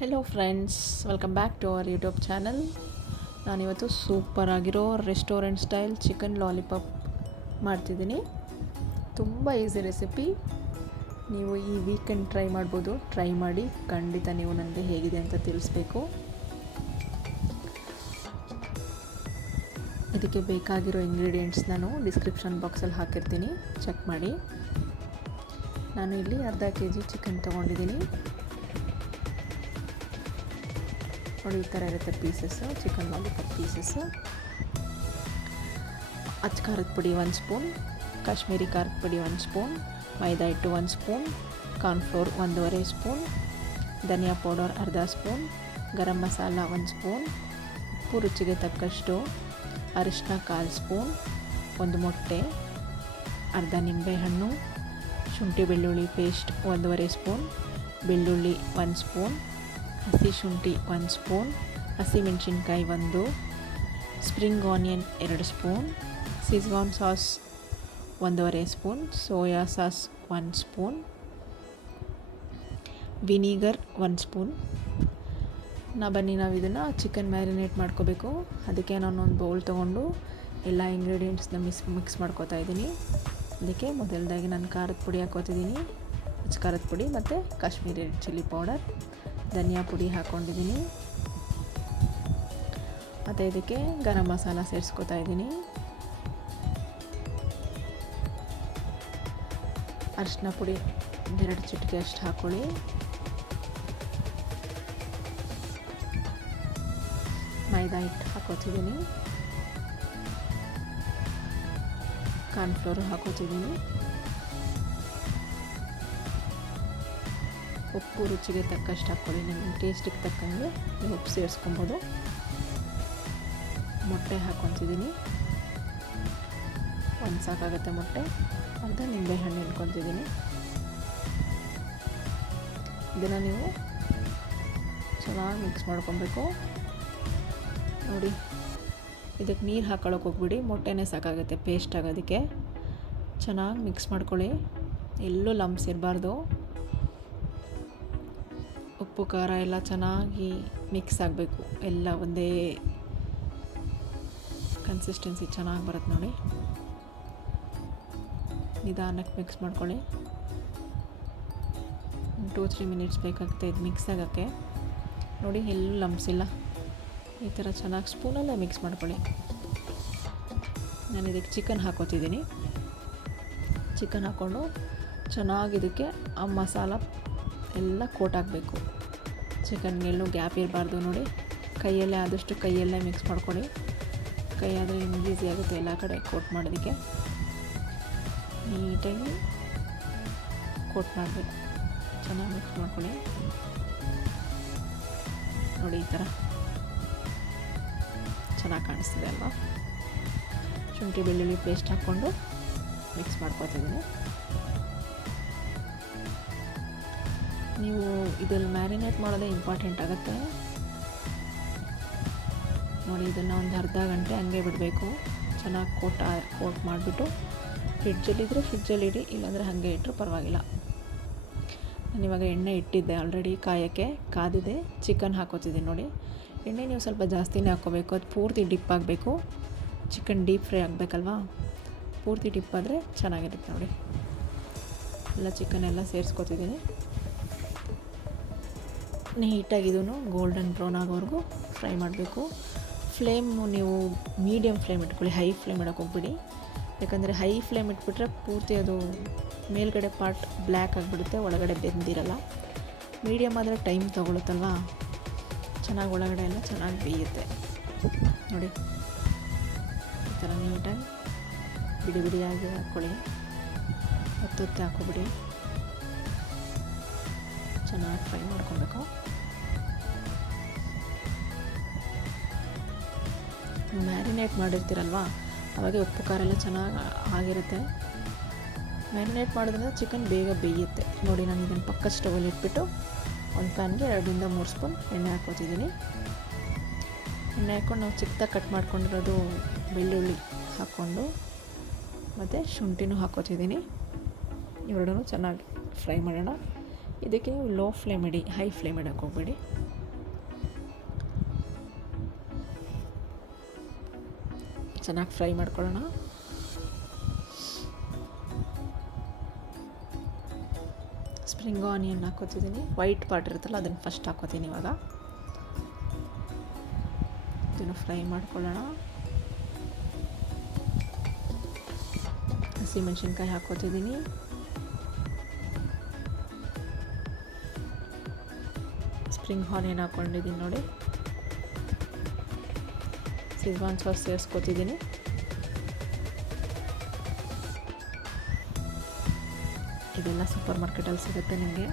Hello friends, welcome back to our YouTube channel. ನಾನಿವತ್ತು ಸೂಪರಾಗಿರೋ restaurant style chicken lollipop ಮಾಡ್ತಿದ್ದೀನಿ. ತುಂಬ ಈಸಿ ರೆಸಿಪಿ. ನೀವು ಈ ವೀಕೆಂಡ್ ಟ್ರೈ ಮಾಡ್ಬೋದು. ಟ್ರೈ ಮಾಡಿ ಖಂಡಿತ ನೀವು ನನಗೆ ಹೇಗಿದೆ ಅಂತ ತಿಳಿಸ್ಬೇಕು. ಇದಕ್ಕೆ ಬೇಕಾಗಿರೋ ಇಂಗ್ರೀಡಿಯೆಂಟ್ಸ್ ನಾನು ಡಿಸ್ಕ್ರಿಪ್ಷನ್ ಬಾಕ್ಸಲ್ಲಿ ಹಾಕಿರ್ತೀನಿ, ಚೆಕ್ ಮಾಡಿ. ನಾನು ಇಲ್ಲಿ ಅರ್ಧ kg ಚಿಕನ್ ತೊಗೊಂಡಿದ್ದೀನಿ. ನೋಡಿ, ಈ ಥರ ಇರುತ್ತೆ ಪೀಸಸ್ಸು, ಚಿಕನ್ ಲಾಲಿಪಾಪ್ ಪೀಸಸ್ಸು. ಅಚ್ಚ ಖಾರದ ಪುಡಿ 1 ಸ್ಪೂನ್, ಕಾಶ್ಮೀರಿ ಖಾರದ ಪುಡಿ 1 ಸ್ಪೂನ್, ಮೈದಾ ಹಿಟ್ಟು 1 ಸ್ಪೂನ್, ಕಾರ್ನ್ಫ್ಲೋರ್ 1.5 ಸ್ಪೂನ್, ಧನಿಯಾ ಪೌಡರ್ ಅರ್ಧ ಸ್ಪೂನ್, ಗರಂ ಮಸಾಲ 1 ಸ್ಪೂನ್, ಉಪ್ಪು ರುಚಿಗೆ ತಕ್ಕಷ್ಟು, ಅರಿಶಿನ 1/4 ಸ್ಪೂನ್, 1 ಮೊಟ್ಟೆ, ಅರ್ಧ ನಿಂಬೆಹಣ್ಣು, ಶುಂಠಿ ಬೆಳ್ಳುಳ್ಳಿ ಪೇಸ್ಟ್ 1.5 ಸ್ಪೂನ್, ಬೆಳ್ಳುಳ್ಳಿ 1 ಸ್ಪೂನ್, ಹಸಿ ಶುಂಠಿ 1 ಸ್ಪೂನ್, ಹಸಿಮೆಣಸಿನ್ಕಾಯಿ 1, spring onion 2 spoon, Schezwan sauce 1.5 spoon, soya sauce 1 spoon, vinegar 1 spoon. ಬನ್ನಿ ನಾವು ಇದನ್ನು ಚಿಕನ್ ಮ್ಯಾರಿನೇಟ್ ಮಾಡ್ಕೋಬೇಕು. ಅದಕ್ಕೆ ನಾನು ಒಂದು ಬೌಲ್ ತೊಗೊಂಡು ಎಲ್ಲ ಇಂಗ್ರೀಡಿಯೆಂಟ್ಸ್ನ ಮಿಕ್ಸ್ ಮಾಡ್ಕೋತಾ ಇದ್ದೀನಿ. ಅದಕ್ಕೆ ಮೊದಲದಾಗಿ ನಾನು ಖಾರದ ಪುಡಿ ಹಾಕೋತಿದ್ದೀನಿ, ಅಚ್ಚ ಖಾರದ ಪುಡಿ ಮತ್ತು ಕಾಶ್ಮೀರಿ ರೆಡ್ ಚಿಲ್ಲಿ ಪೌಡರ್, ಧನಿಯಾ ಪುಡಿ ಹಾಕ್ಕೊಂಡಿದ್ದೀನಿ. ಮತ್ತು ಇದಕ್ಕೆ ಗರಂ ಮಸಾಲ ಸೇರಿಸ್ಕೊತಾ ಇದ್ದೀನಿ. ಅರಿಶಿನ ಪುಡಿ 2 ಚಿಟಿಕೆ ಅಷ್ಟು ಹಾಕ್ಕೊಳ್ಳಿ. ಮೈದಾ ಹಿಟ್ಟು ಹಾಕೋತಿದ್ದೀನಿ, ಕಾರ್ನ್ಫ್ಲೋರ್ ಹಾಕೋತಿದ್ದೀನಿ, ಉಪ್ಪು ರುಚಿಗೆ ತಕ್ಕಷ್ಟು ಹಾಕ್ಕೊಳ್ಳಿ. ನಿಮ್ಮ ಟೇಸ್ಟಿಗೆ ತಕ್ಕಂಗೆ ನೀವು ಉಪ್ಪು ಸೇರಿಸ್ಕೊಬೋದು. ಮೊಟ್ಟೆ ಹಾಕ್ಕೊತಿದ್ದೀನಿ, 1 ಸಾಕಾಗುತ್ತೆ ಮೊಟ್ಟೆ. ಅರ್ಧ ನಿಂಬೆಹಣ್ಣು ಇಟ್ಕೊತಿದ್ದೀನಿ. ಇದನ್ನು ನೀವು ಚೆನ್ನಾಗಿ ಮಿಕ್ಸ್ ಮಾಡ್ಕೊಬೇಕು. ನೋಡಿ, ಇದಕ್ಕೆ ನೀರು ಹಾಕೊಳ್ಳೋಕೆ ಹೋಗ್ಬಿಡಿ, ಮೊಟ್ಟೆನೇ ಸಾಕಾಗುತ್ತೆ ಪೇಸ್ಟ್ ಆಗೋದಕ್ಕೆ. ಚೆನ್ನಾಗಿ ಮಿಕ್ಸ್ ಮಾಡ್ಕೊಳ್ಳಿ, ಎಲ್ಲೂ ಲಂಪ್ಸ್ ಇರಬಾರ್ದು. ಉಪ್ಪು ಖಾರ ಎಲ್ಲ ಚೆನ್ನಾಗಿ ಮಿಕ್ಸ್ ಆಗಬೇಕು, ಎಲ್ಲ ಒಂದೇ ಕನ್ಸಿಸ್ಟೆನ್ಸಿ ಚೆನ್ನಾಗಿ ಬರುತ್ತೆ. ನೋಡಿ, ನಿಧಾನಕ್ಕೆ ಮಿಕ್ಸ್ ಮಾಡ್ಕೊಳ್ಳಿ. 2-3 ಮಿನಿಟ್ಸ್ ಬೇಕಾಗುತ್ತೆ ಇದು ಮಿಕ್ಸ್ ಆಗೋಕ್ಕೆ. ನೋಡಿ, ಎಲ್ಲೂ ಲಂಪ್ಸ್ ಇಲ್ಲ. ಈ ಥರ ಚೆನ್ನಾಗಿ ಸ್ಪೂನಲ್ಲೇ ಮಿಕ್ಸ್ ಮಾಡ್ಕೊಳ್ಳಿ. ನಾನು ಇದಕ್ಕೆ ಚಿಕನ್ ಹಾಕೋತಿದ್ದೀನಿ. ಚಿಕನ್ ಹಾಕ್ಕೊಂಡು ಚೆನ್ನಾಗಿ ಇದಕ್ಕೆ ಆ ಮಸಾಲ ಎಲ್ಲ ಕೋಟ್ ಆಗಬೇಕು. ಚಿಕನ್ಗೆಲ್ಲೂ ಗ್ಯಾಪ್ ಇರಬಾರ್ದು. ನೋಡಿ, ಕೈಯಲ್ಲೇ ಆದಷ್ಟು ಕೈಯಲ್ಲೇ ಮಿಕ್ಸ್ ಮಾಡ್ಕೊಳ್ಳಿ. ಕೈ ಆದರೆ ನಿಮ್ಗೆ ಈಸಿ ಆಗುತ್ತೆ ಎಲ್ಲ ಕಡೆ ಕೋಟ್ ಮಾಡೋದಕ್ಕೆ. ನೀಟಾಗಿ ಕೋಟ್ ಮಾಡಬೇಕು, ಚೆನ್ನಾಗಿ ಮಿಕ್ಸ್ ಮಾಡ್ಕೊಳ್ಳಿ. ನೋಡಿ, ಈ ಥರ ಚೆನ್ನಾಗಿ ಕಾಣಿಸ್ತಿದೆ ಅಲ್ವಾ. ಶುಂಠಿ ಬೆಳ್ಳುಳ್ಳಿ ಪೇಸ್ಟ್ ಹಾಕ್ಕೊಂಡು ಮಿಕ್ಸ್ ಮಾಡ್ಕೊತಿದ್ದೀನಿ. ನೀವು ಇದನ್ನು ಮ್ಯಾರಿನೇಟ್ ಮಾಡೋದೇ ಇಂಪಾರ್ಟೆಂಟ್ ಆಗುತ್ತೆ. ನೋಡಿ, ಇದನ್ನು ಒಂದು ಅರ್ಧ ಗಂಟೆ ಹಂಗೆ ಬಿಡಬೇಕು. ಚೆನ್ನಾಗಿ ಕೋಟ್ ಮಾಡಿಬಿಟ್ಟು ಫ್ರಿಡ್ಜಲ್ಲಿದ್ದರೆ ಫ್ರಿಡ್ಜಲ್ಲಿ ಇಡಿ, ಇಲ್ಲಾಂದರೆ ಹಾಗೆ ಇಟ್ಟರು ಪರವಾಗಿಲ್ಲ. ನಾನಿವಾಗ ಎಣ್ಣೆ ಇಟ್ಟಿದ್ದೆ ಆಲ್ರೆಡಿ ಕಾಯೋಕ್ಕೆ, ಕಾದಿದೆ. ಚಿಕನ್ ಹಾಕೋತಿದ್ದೀನಿ. ನೋಡಿ, ಎಣ್ಣೆ ನೀವು ಸ್ವಲ್ಪ ಜಾಸ್ತಿನೇ ಹಾಕ್ಕೋಬೇಕು. ಅದು ಪೂರ್ತಿ ಡಿಪ್ ಆಗಬೇಕು. ಚಿಕನ್ ಡೀಪ್ ಫ್ರೈ ಆಗಬೇಕಲ್ವಾ, ಪೂರ್ತಿ ಡಿಪ್ ಆದರೆ ಚೆನ್ನಾಗಿರುತ್ತೆ. ನೋಡಿ, ಎಲ್ಲ ಚಿಕನ್ ಎಲ್ಲ ಸೇರಿಸ್ಕೊತಿದ್ದೀನಿ. ನೀಟಾಗಿದೂ ಗೋಲ್ಡನ್ ಬ್ರೌನ್ ಆಗೋವರೆಗೂ ಫ್ರೈ ಮಾಡಬೇಕು. ಫ್ಲೇಮು ನೀವು ಮೀಡಿಯಮ್ ಫ್ಲೇಮ್ ಇಟ್ಕೊಳ್ಳಿ, ಹೈ ಫ್ಲೇಮ್ ಇಡೋಕೆ ಹೋಗ್ಬಿಡಿ. ಯಾಕಂದರೆ ಹೈ ಫ್ಲೇಮ್ ಇಟ್ಬಿಟ್ರೆ ಪೂರ್ತಿ ಅದು ಮೇಲ್ಗಡೆ ಪಾರ್ಟ್ ಬ್ಲ್ಯಾಕ್ ಆಗಿಬಿಡುತ್ತೆ, ಒಳಗಡೆ ಬೆಂದಿರಲ್ಲ. ಮೀಡಿಯಮ್ ಆದರೆ ಟೈಮ್ ತೊಗೊಳುತ್ತಲ್ವ, ಚೆನ್ನಾಗಿ ಒಳಗಡೆ ಎಲ್ಲ ಚೆನ್ನಾಗಿ ಬೇಯುತ್ತೆ. ನೋಡಿ, ಈ ಥರ ನೀಟಾಗಿ ಬಿಡಿ ಬಿಡಿಯಾಗಿ ಹಾಕ್ಕೊಳ್ಳಿ. ಒತ್ತೊತ್ತೆ ಹಾಕ್ಕೊಬಿಡಿ, ಚೆನ್ನಾಗಿ ಫ್ರೈ ಮಾಡ್ಕೊಬೇಕು. ಮ್ಯಾರಿನೇಟ್ ಮಾಡಿರ್ತೀರಲ್ವ, ಅವಾಗೆ ಉಪ್ಪು ಖಾರ ಎಲ್ಲ ಚೆನ್ನಾಗಿ ಆಗಿರುತ್ತೆ. ಮ್ಯಾರಿನೇಟ್ ಮಾಡೋದ್ರಿಂದ ಚಿಕನ್ ಬೇಗ ಬೇಯುತ್ತೆ. ನೋಡಿ, ನಾನು ಇದನ್ನು ಪಕ್ಕ ಸ್ಟವಲ್ಲಿ ಇಟ್ಬಿಟ್ಟು ಒಂದು ಪ್ಯಾನ್ಗೆ 2-3 ಸ್ಪೂನ್ ಎಣ್ಣೆ ಹಾಕ್ಕೊತಿದ್ದೀನಿ. ಎಣ್ಣೆ ಹಾಕ್ಕೊಂಡು ನಾವು ಚಿಕ್ಕದಾಗಿ ಕಟ್ ಮಾಡ್ಕೊಂಡಿರೋದು ಬೆಳ್ಳುಳ್ಳಿ ಹಾಕ್ಕೊಂಡು ಮತ್ತು ಶುಂಠಿನೂ ಹಾಕ್ಕೊತಿದ್ದೀನಿ. ಇವೆರಡೂ ಚೆನ್ನಾಗಿ ಫ್ರೈ ಮಾಡೋಣ. ಇದಕ್ಕೆ ನೀವು ಲೋ ಫ್ಲೇಮ್ ಇಡಿ, ಹೈ ಫ್ಲೇಮ್ ಇಡಕ್ಕೆ ಹೋಗ್ಬೇಡಿ. ಚೆನ್ನಾಗಿ ಫ್ರೈ ಮಾಡ್ಕೊಳ್ಳೋಣ. ಸ್ಪ್ರಿಂಗ್ ಆನಿಯನ್ ಹಾಕೋತಿದ್ದೀನಿ. ವೈಟ್ ಪಾರ್ಟ್ ಇರುತ್ತಲ್ಲ ಅದನ್ನು ಫಸ್ಟ್ ಹಾಕೋತೀನಿ ಇವಾಗ. ಇದನ್ನು ಫ್ರೈ ಮಾಡ್ಕೊಳ್ಳೋಣ. ಹಸಿಮೆಣ್ಸಿನ್ಕಾಯಿ ಹಾಕೋತಿದ್ದೀನಿ. ಸ್ಪ್ರಿಂಗ್ ಆನಿಯನ್ ಹಾಕ್ಕೊಂಡಿದ್ದೀನಿ ನೋಡಿ. ಶೆಜ್ವಾನ್ ಸಾಸ್ ಸೇರಿಸ್ಕೊತಿದ್ದೀನಿ. ಇದೆಲ್ಲ ಸೂಪರ್ ಮಾರ್ಕೆಟಲ್ಲಿ ಸಿಗುತ್ತೆ ನಿಮಗೆ.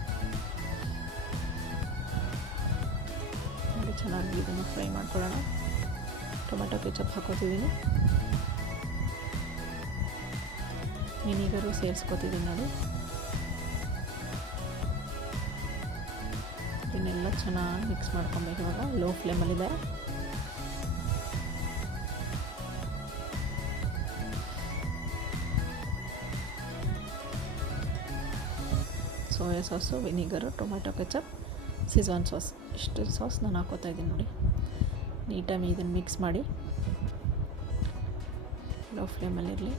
ನೋಡಿ ಚೆನ್ನಾಗಿ ಇದನ್ನು ಫ್ರೈ ಮಾಡ್ಕೊಳ್ಳೋಣ. Tomato ketchup ಹಾಕೋತಿದ್ದೀನಿ. ವಿನಿಗರು ಸೇರಿಸ್ಕೊತಿದ್ದೀನಿ ನೋಡಿ. ಇದನ್ನೆಲ್ಲ ಚೆನ್ನಾಗಿ ಮಿಕ್ಸ್ ಮಾಡ್ಕೊಬೇಕು. ಇವಾಗ ಲೋ ಫ್ಲೇಮಲ್ಲಿದೆ. Soya sauce, vinegar, tomato ketchup, schezwan sauce, ಇಷ್ಟು ಸಾಸ್ ನಾನು ಹಾಕೋತಾ ಇದ್ದೀನಿ ನೋಡಿ. ನೀಟಾಗಿ ಇದನ್ನು ಮಿಕ್ಸ್ ಮಾಡಿ ಲೋ ಫ್ಲೇಮಲ್ಲಿರಲಿ.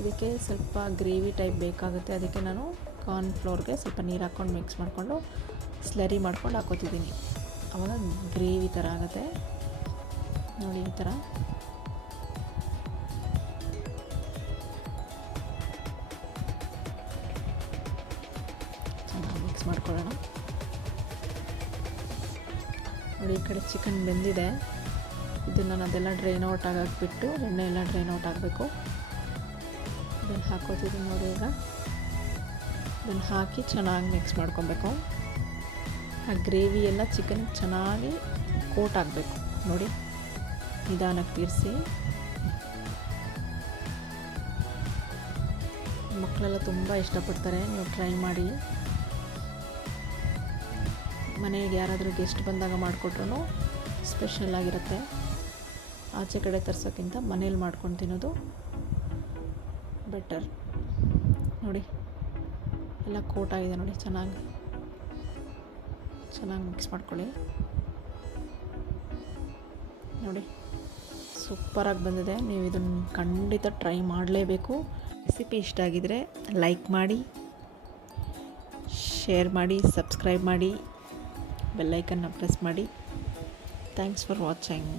ಇದಕ್ಕೆ ಸ್ವಲ್ಪ ಗ್ರೇವಿ ಟೈಪ್ ಬೇಕಾಗುತ್ತೆ. ಅದಕ್ಕೆ ನಾನು ಕಾರ್ನ್ ಫ್ಲೋರ್ಗೆ ಸ್ವಲ್ಪ ನೀರು ಹಾಕ್ಕೊಂಡು ಮಿಕ್ಸ್ ಮಾಡಿಕೊಂಡು ಸ್ಲರಿ ಮಾಡ್ಕೊಂಡು ಹಾಕೋತಿದ್ದೀನಿ. ಆವಾಗ ಗ್ರೇವಿ ಥರ ಆಗುತ್ತೆ ನೋಡಿ. ಈ ಥರ ಚೆನ್ನಾಗಿ ಮಿಕ್ಸ್ ಮಾಡ್ಕೊಳ್ಳೋಣ ನೋಡಿ. ಈ ಕಡೆ ಚಿಕನ್ ಬೆಂದಿದೆ. ಇದನ್ನು ನಾನು ಅದೆಲ್ಲ ಡ್ರೈನ್ ಔಟ್ ಆಗಾಕ್ಬಿಟ್ಟು, ಎಣ್ಣೆ ಎಲ್ಲ ಡ್ರೈನ್ ಔಟ್ ಆಗಬೇಕು. ಇದನ್ನು ಹಾಕೋತಿದ್ದೀನಿ ನೋಡಿ. ಈಗ ಇದನ್ನು ಹಾಕಿ ಚೆನ್ನಾಗಿ ಮಿಕ್ಸ್ ಮಾಡ್ಕೊಬೇಕು. ಆ ಗ್ರೇವಿ ಎಲ್ಲ ಚಿಕನ್ಗೆ ಚೆನ್ನಾಗಿ ಕೋಟ್ ಆಗಬೇಕು ನೋಡಿ. ನಿಧಾನಕ್ಕೆ ತಿರ್ಸಿ. ಮಕ್ಕಳೆಲ್ಲ ತುಂಬ ಇಷ್ಟಪಡ್ತಾರೆ, ನೀವು ಟ್ರೈ ಮಾಡಿ. ಮನೆಗೆ ಯಾರಾದರೂ ಗೆಸ್ಟ್ ಬಂದಾಗ ಮಾಡಿಕೊಟ್ರು ಸ್ಪೆಷಲ್ ಆಗಿರುತ್ತೆ. ಆಚೆ ಕಡೆ ತರ್ಸೋಕ್ಕಿಂತ ಮನೇಲಿ ಮಾಡ್ಕೊಂಡು ತಿನ್ನೋದು ಬೆಟರ್ ನೋಡಿ. ಎಲ್ಲ ಕೋಟ್ ಆಗಿದೆ ನೋಡಿ. ಚೆನ್ನಾಗಿ ಮಿಕ್ಸ್ ಮಾಡ್ಕೊಳ್ಳಿ ನೋಡಿ. ಸೂಪರಾಗಿ ಬಂದಿದೆ. ನೀವು ಇದನ್ನು ಖಂಡಿತ ಟ್ರೈ ಮಾಡಲೇಬೇಕು. ರೆಸಿಪಿ ಇಷ್ಟ ಆಗಿದರೆ ಲೈಕ್ ಮಾಡಿ, ಶೇರ್ ಮಾಡಿ, ಸಬ್ಸ್ಕ್ರೈಬ್ ಮಾಡಿ, ಬೆಲ್ ಐಕನ್ನ ಪ್ರೆಸ್ ಮಾಡಿ. Thanks for watching.